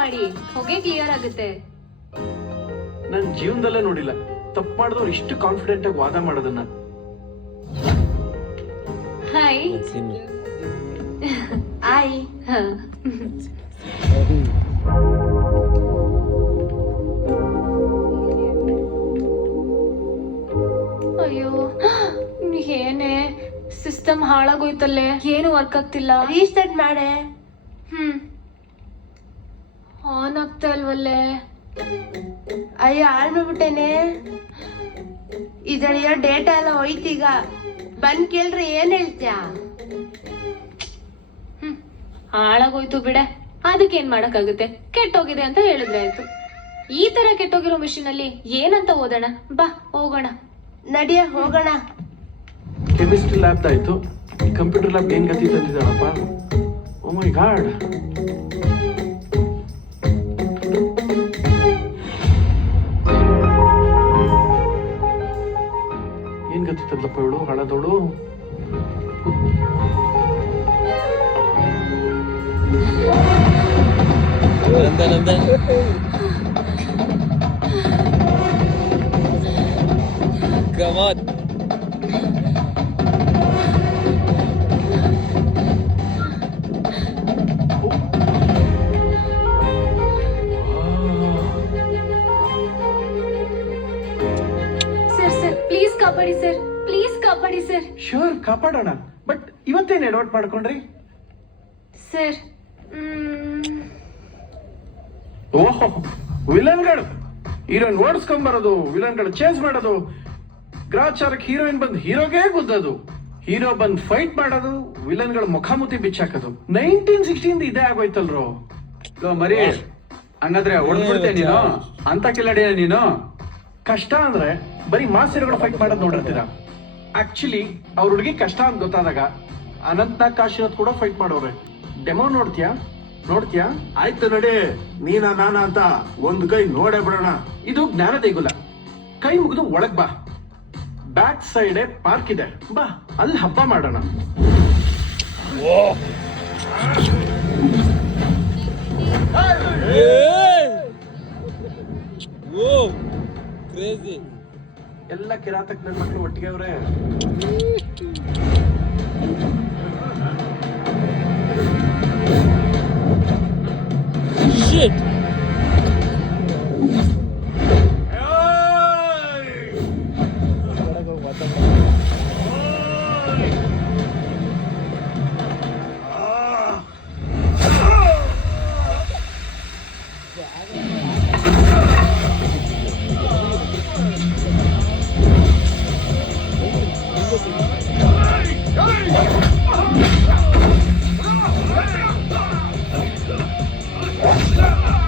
ಮಾಡಿ, ಹೊಗೆ ಕ್ಲಿಯರ್ ಆಗುತ್ತೆ. ನನ್ ಜೀವನದಲ್ಲೇ ನೋಡಿಲ್ಲ ತಪ್ಪು ಮಾಡಿದವ್ರು ಇಷ್ಟು ಕಾನ್ಫಿಡೆಂಟ್ ಆಗಿ ವಾದ ಮಾಡೋದನ್ನ. ಹಾಯ್. ಹಾಯ್. ಅಯ್ಯೋ ಏನೇ ಸಿಸ್ಟಮ್ ಹಾಳಾಗೋಯ್ತಲ್ಲೇ, ಏನು ವರ್ಕ್ ಆಗ್ತಿಲ್ಲ. ರೀಸ್ಟಾರ್ಟ್ ಮಾಡೆ. ಆನ್ ಆಗ್ತಾ ಇಲ್ವಲ್ಲೇ. ಅಯ್ಯೋ ಆನ್ ಮಾಡ್ಬಿಟ್ಟೇನೆ. ಇದರಲ್ಲಿರೋ ಡೇಟಾ ಎಲ್ಲ ಹೋಯ್ತೀಗ. ಬಂದ್ ಕೇಳ್ರಿ ಏನ್ ಹೇಳ್ತ್ಯಾ? ಹಾಳಾಗೋಯ್ತು ಬಿಡೆ, ಅದಕ್ಕೇನ್ ಮಾಡಕ್ಕಾಗುತ್ತೆ, ಕೆಟ್ಟೋಗಿದೆ ಅಂತ ಹೇಳಿದ್ರೆ ಆಯ್ತು. ಈ ತರ ಕೆಟ್ಟೋಗಿರೋ ಮಿಷಿನ್ ಅಲ್ಲಿ ಏನಂತ ಓದೋಣ, ಬಾ ಹೋಗೋಣ. ನಡಿಯ ಹೋಗೋಣ. ಕೆಮಿಸ್ಟ್ರಿ ಲ್ಯಾಬ್ ಆಯ್ತು, ಕಂಪ್ಯೂಟರ್ ಲ್ಯಾಬ್ ಏನ್ ಗತಿ ತಂದಿದ್ದಾಳಪ್ಪ. ಓ ಮೈ ಗಾಡ್. ಏನ್ ಗತಿ ತಂದಪ್ಪ ಇವಳು ಹಳದವಳು. Come on. ಸರ್ ಪ್ಲೀಸ್ ಕಾಪಾಡಿ ಸರ್, ಪ್ಲೀಸ್ ಕಾಪಾಡಿ ಸರ್. ಶ್ಯೂರ್ ಕಾಪಾಡೋಣ, ಬಟ್ ಇವತ್ತೇನು ಅಡಾಪ್ಟ್ ಮಾಡ್ಕೊಂಡ್ರಿ ಸರ್? ಓಹೋ, ವಿಲನ್ಗಳು ಹೀರೋಯಿನ್ ಓಡಿಸ್ಕೊಂಬರೋದು, ವಿಲನ್ಗಳು ಚೇಸ್ ಮಾಡೋದು, ಗ್ರಾಚಾರಕ್ಕೆ ಹೀರೋಯಿನ್ ಬಂದು ಹೀರೋಗೆ ಗುದ್ದೋದು, ಹೀರೋ ಬಂದು ಫೈಟ್ ಮಾಡೋದು, ವಿಲನ್ಗಳು ಮುಖಾಮುಖಿ ಬಿಚ್ಚಾಕೋದು. 1960 ಇದೇ ಆಗೋಯ್ತಲ್ರು. ಮರಿ ಹಂಗಾದ್ರೆ ಹೊಡ್ಬಿಡ್ತೇ ನೀನು ಅಂತ ಕಿಲಾಡಿಯ ನೀನು. ಕಷ್ಟ ಅಂದ್ರೆ ಬರೀ ಮಾಸ್ ಹೀರೋಗಳು ಫೈಟ್ ಮಾಡೋದು ನೋಡಿರ್ತೀರ. ಆಕ್ಚುಲಿ ಅವ್ರ ಹುಡುಗಿ ಕಷ್ಟ ಅಂತ ಗೊತ್ತಾದಾಗ ಅನಂತನಾಗ್ ಕಾಶಿನಾಥ್ ಕೂಡ ಫೈಟ್ ಮಾಡೋರೆ. ಡೆಮೋ ನೋಡ್ತೀಯಾ? ಆಯ್ತು ನಡಿ, ನೀನ ನಾನ ಅಂತ ಒಂದ್ ಕೈ ನೋಡೇ ಬಿಡೋಣ. ಇದು ಜ್ಞಾನ ದೇಗುಲ. ಕೈ ಮುಗಿದು ಒಳಗ್ ಬಾ, ಬ್ಯಾಕ್ ಸೈಡ್ ಪಾರ್ಕ್ ಇದೆ, ಬಾ ಅಲ್ಲಿ ಹಬ್ಬ ಮಾಡೋಣ. Crazy. ಎಲ್ಲ ಕಿರಾತಕ್ ನನ್ನ ಮಕ್ಕಳು ಒಟ್ಟಿಗೆ ಅವ್ರೆ. Shit. Hey!